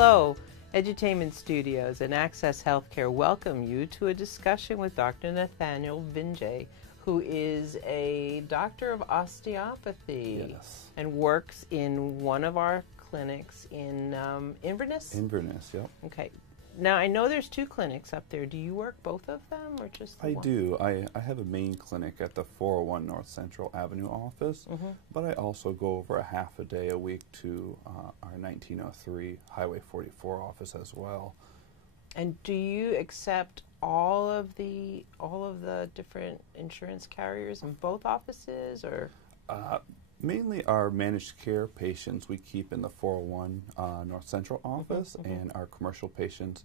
Hello, Edutainment Studios and Access Healthcare welcome you to a discussion with Dr. Nathaniel Vinje, who is a doctor of osteopathy and works in one of our clinics in Inverness? Inverness, yep. Okay. Now, I know there's two clinics up there. Do you work both of them or just the I one? do. I have a main clinic at the 401 North Central Avenue office, but I also go over a half a day a week to our 1903 Highway 44 office as well. And do you accept all of the different insurance carriers in both offices, or? Mainly our managed care patients we keep in the 401 North Central office, and our commercial patients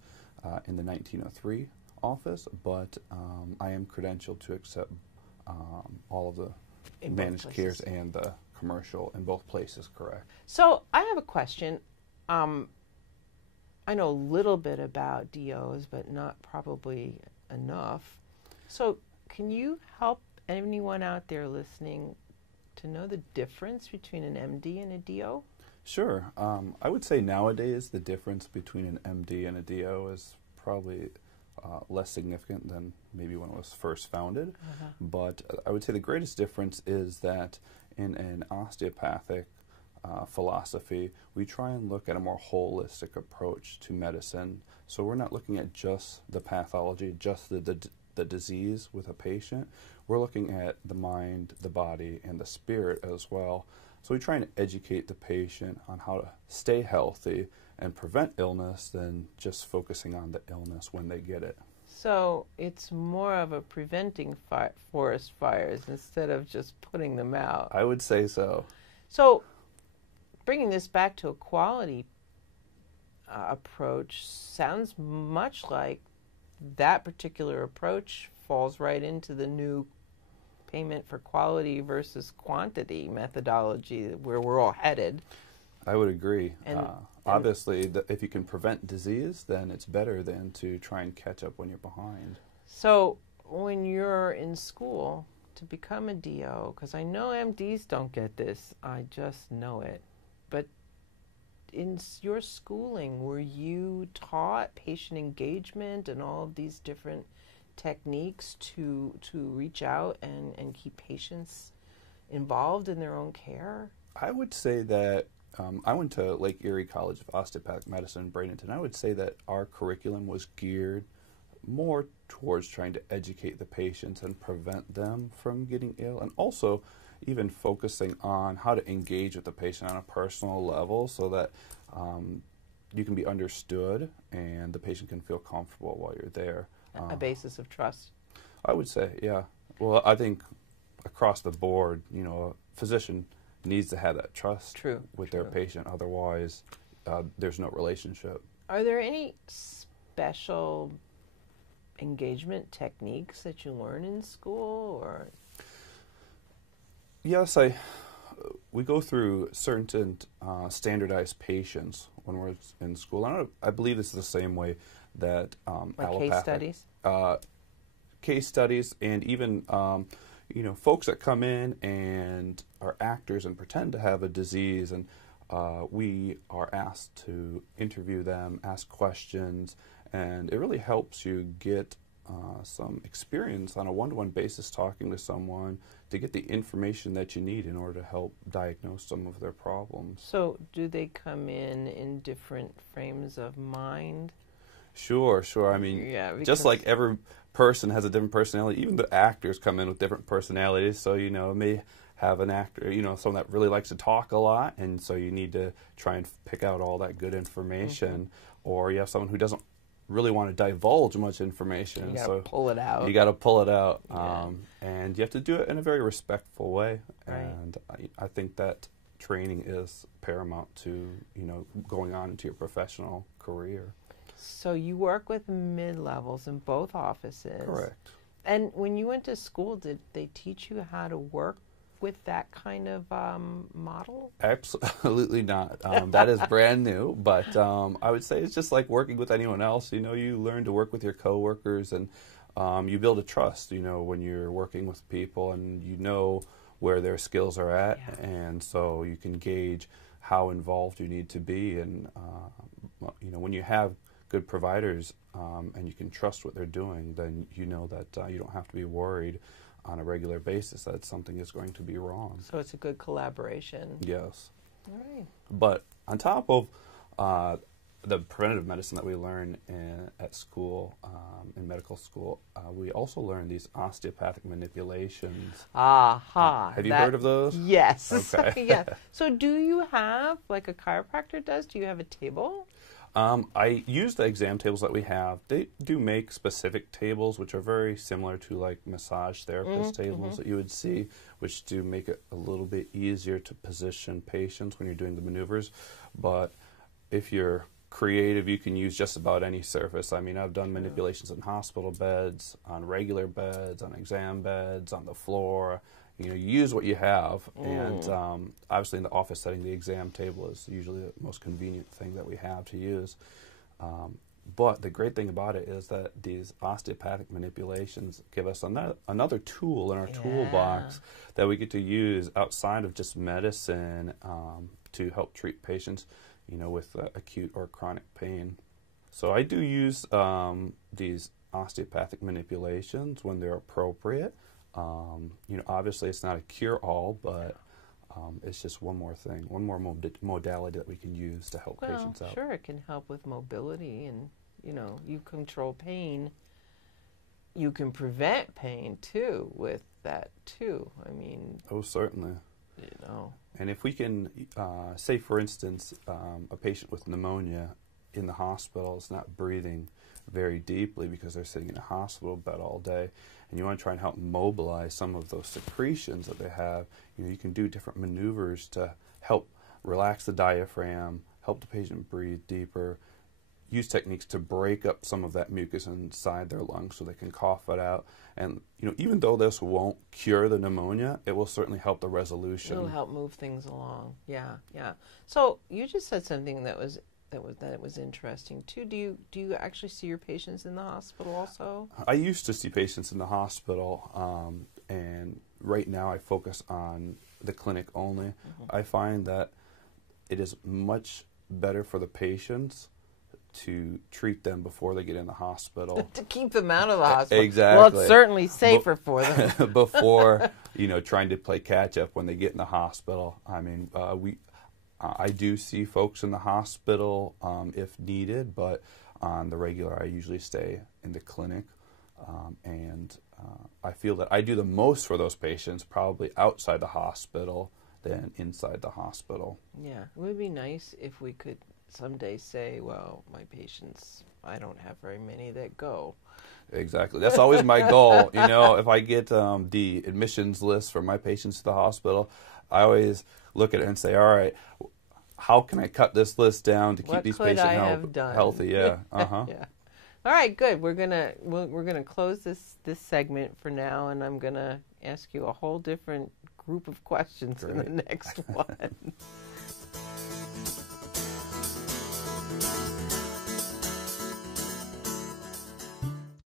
in the 1903 office, but I am credentialed to accept all of the managed cares and the commercial in both places, correct. So I have a question. I know a little bit about DOs, but not probably enough. So can you help anyone out there listening to know the difference between an MD and a DO? Sure. I would say nowadays the difference between an MD and a DO is probably less significant than maybe when it was first founded. But I would say the greatest difference is that in an osteopathic philosophy, we try and look at a more holistic approach to medicine. So we're not looking at just the pathology, just the disease with a patient. We're looking at the mind, the body, and the spirit as well. So we try and educate the patient on how to stay healthy and prevent illness than just focusing on the illness when they get it. So it's more of a preventing forest fires instead of just putting them out. I would say so. So bringing this back to a quality approach sounds much like that particular approach falls right into the new payment for quality versus quantity methodology where we're all headed. I would agree. And obviously, if you can prevent disease, then it's better than to try and catch up when you're behind. So when you're in school to become a DO, because I know MDs don't get this, I just know it, but in your schooling, were you taught patient engagement and all of these different techniques to reach out and keep patients involved in their own care? I would say that I went to Lake Erie College of Osteopathic Medicine in Bradenton. I would say that our curriculum was geared more towards trying to educate the patients and prevent them from getting ill, and also even focusing on how to engage with the patient on a personal level so that you can be understood and the patient can feel comfortable while you're there. A basis of trust. I would say, yeah. Well, I think across the board, you know, a physician needs to have that trust with their patient. Otherwise, there's no relationship. Are there any special engagement techniques that you learn in school, or? Yes, we go through certain standardized patients when we're in school. I believe this is the same way that case studies? Case studies, and even you know, folks that come in and are actors and pretend to have a disease, and we are asked to interview them, ask questions, and it really helps you get some experience on a one-to-one basis talking to someone to get the information that you need in order to help diagnose some of their problems. So do they come in different frames of mind? Sure. I mean, just like every person has a different personality, even the actors come in with different personalities. So, you know, may have an actor, you know, someone that really likes to talk a lot, and so you need to try and pick out all that good information. Or you have someone who doesn't really want to divulge much information. You got to pull it out. You got to pull it out. And you have to do it in a very respectful way. Right. And I think that training is paramount to, you know, going on into your professional career. So you work with MidLevels in both offices. Correct. And when you went to school, did they teach you how to work with that kind of model? Absolutely not. That is brand new, but I would say it's just like working with anyone else. You know, you learn to work with your coworkers, and you build a trust, you know, when you're working with people, and you know where their skills are at, and so you can gauge how involved you need to be. And well, when you have good providers and you can trust what they're doing, then you know that you don't have to be worried on a regular basis that something is going to be wrong. So it's a good collaboration. Yes. All right. But on top of the preventative medicine that we learn at school, in medical school, we also learn these osteopathic manipulations. Aha. Have you heard of those? Yes. Okay. Yeah. So do you have, like a chiropractor does, do you have a table? I use the exam tables that we have. They do make specific tables, which are very similar to like massage therapist tables that you would see, which do make it a little bit easier to position patients when you're doing the maneuvers. But if you're creative, you can use just about any surface. I mean, I've done manipulations in hospital beds, on regular beds, on exam beds, on the floor. You use what you have, and obviously in the office setting, the exam table is usually the most convenient thing that we have to use. But the great thing about it is that these osteopathic manipulations give us another tool in our toolbox that we get to use outside of just medicine to help treat patients, with acute or chronic pain. So I do use these osteopathic manipulations when they're appropriate. Obviously it's not a cure-all, but it's just one more thing, one more modality that we can use to help patients out. Sure, it can help with mobility, and you control pain. You can prevent pain too with that too. I mean, oh, certainly. And if we can say, for instance, a patient with pneumonia in the hospital is not breathing very deeply because they're sitting in a hospital bed all day, and you want to try and help mobilize some of those secretions that they have, you can do different maneuvers to help relax the diaphragm, help the patient breathe deeper, use techniques to break up some of that mucus inside their lungs so they can cough it out. And even though this won't cure the pneumonia, it will certainly help the resolution. It'll help move things along. Yeah. So you just said something that it was interesting too. Do you actually see your patients in the hospital also? I used to see patients in the hospital, and right now I focus on the clinic only. I find that it is much better for the patients to treat them before they get in the hospital. To keep them out of the hospital. Exactly. Well, it's certainly safer for them. Before, trying to play catch up when they get in the hospital. I mean, I do see folks in the hospital if needed, but on the regular I usually stay in the clinic. And I feel that I do the most for those patients probably outside the hospital than inside the hospital. Yeah, it would be nice if we could someday say, well, my patients, I don't have very many that go. Exactly. That's always my goal. If I get the admissions list for my patients to the hospital, I always look at it and say, all right, how can I cut this list down to keep these patients healthy? Yeah. Yeah. All right, good. We're gonna close this segment for now, and I'm gonna ask you a whole different group of questions in the next one.